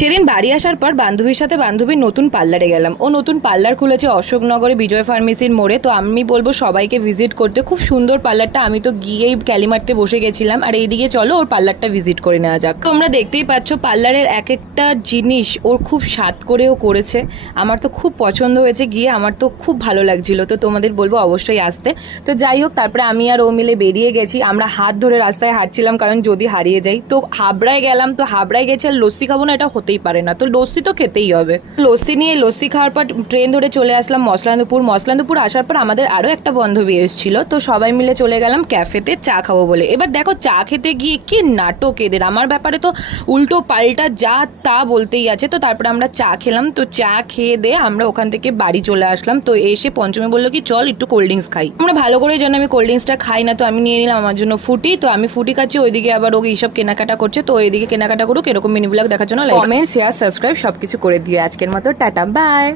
সেদিন বাড়ি আসার পর বান্ধবীর সাথে বান্ধবীর নতুন পার্লারে গেলাম। ও নতুন পার্লার খুলেছে অশোকনগরে বিজয় ফার্মেসির মোড়ে। তো আমি বলবো সবাইকে ভিজিট করতে, খুব সুন্দর পার্লারটা। আমি তো গিয়েই ক্যালি মারতে বসে গেছিলাম, আর এইদিকে চলো ওর পার্লারটা ভিজিট করে নেওয়া যাক। তোমরা দেখতেই পাচ্ছ পার্লারের এক একটা জিনিস ওর খুব স্বাদ করেও করেছে। আমার তো খুব পছন্দ হয়েছে, গিয়ে আমার তো খুব ভালো লাগছিল। তো তোমাদের বলবো অবশ্যই আসতে। তো যাই হোক, তারপরে আমি আর ও মিলে বেরিয়ে গেছি। আমরা হাত ধরে রাস্তায় হাঁটছিলাম, কারণ যদি হারিয়ে যাই। তো হাবড়ায় গেলাম, তো হাবড়ায় গেছি আর লস্যি খাবো না এটা হতেই পারে না, তো লস্যি তো খেতেই হবে। লস্যি নিয়ে লস্যি খাওয়ার পর ট্রেন ধরে চলে আসলাম মসলান্দপুর আসার পর আমাদের আরও একটা বান্ধবী এসেছিল। তো সবাই মিলে চলে গেলাম ক্যাফেতে চা খাবো বলে। এবার দেখো চা খেতে গিয়ে কি নাটক এদের, আমার ব্যাপারে তো উল্টো পাল্টা যা তা বলতেই আছে। তো তারপরে আমরা চা খেলাম, তো চা খেয়ে দিয়ে আমরা ওখান থেকে বাড়ি চলে আসলাম। তো এসে পঞ্চমী বললো কি চল একটু কোল্ড ড্রিঙ্কস খাই। আমরা ভালো করে জানি আমি কোল্ড ড্রিঙ্কসটা খাই না, তো আমি নিয়ে নিলাম আমার জন্য ফুটি। তো আমি ফুটি খাচ্ছি, ওইদিকে আবার ওকে এইসব কেনাকাটা করছে। তো ওইদিকে কেনাকাটা করুক, এরকম মিনি ব্লগ দেখার জন্য কমেন্ট শেয়ার সাবস্ক্রাইব সবকিছু করে দিও। আজকের মতো টাটা বাই।